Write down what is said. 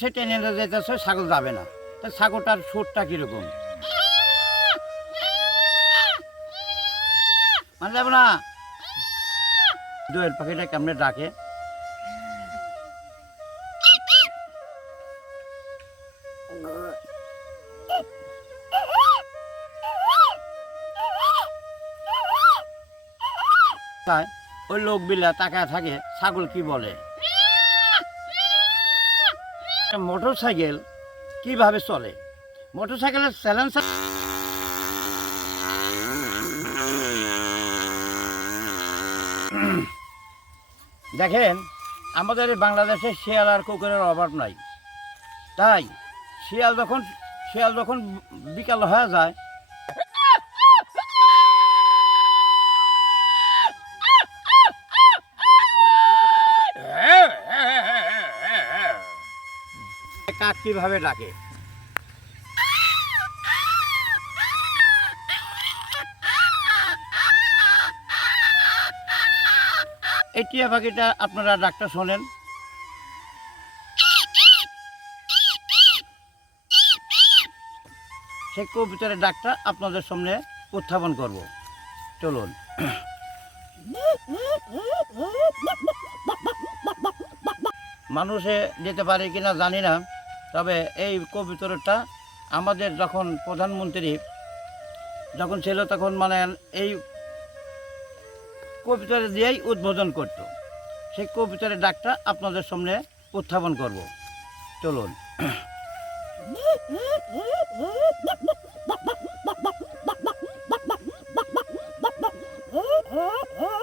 সে টেনে যেতেছে, ছাগল যাবে না। তা ছাগলটার সুরটা কীরকম? মানে যাবে না? দোয়েল পাখিটা কেমনে ডাকে? তাই ওই লোকবিলা তাকায় থাকে, ছাগল কি বলে? মোটর সাইকেল কীভাবে চলে? মোটর সাইকেলের চ্যালেঞ্জ দেখেন, আমাদের বাংলাদেশে শিয়াল আর কুকুরের অভাব নাই। তাই, শিয়াল যখন শিয়াল যখন বিকাল হয়ে যায় কাক কীভাবে ডাকে? এই টিয়া পাখিটা, আপনারা ডাক্তার শোনেন। সেই কবুতরের ডাকটা আপনাদের সামনে উত্থাপন করব। চলুন। মানুষে যেতে পারে কিনা জানি না। তবে এই কবুতরটা আমাদের যখন প্রধানমন্ত্রী যখন ছিল তখন মানে এই কবিতর দিয়েই উদ্বোধন করত। সেই কবিতরের ডাকটা আপনাদের সামনে উত্থাপন করব। চলুন।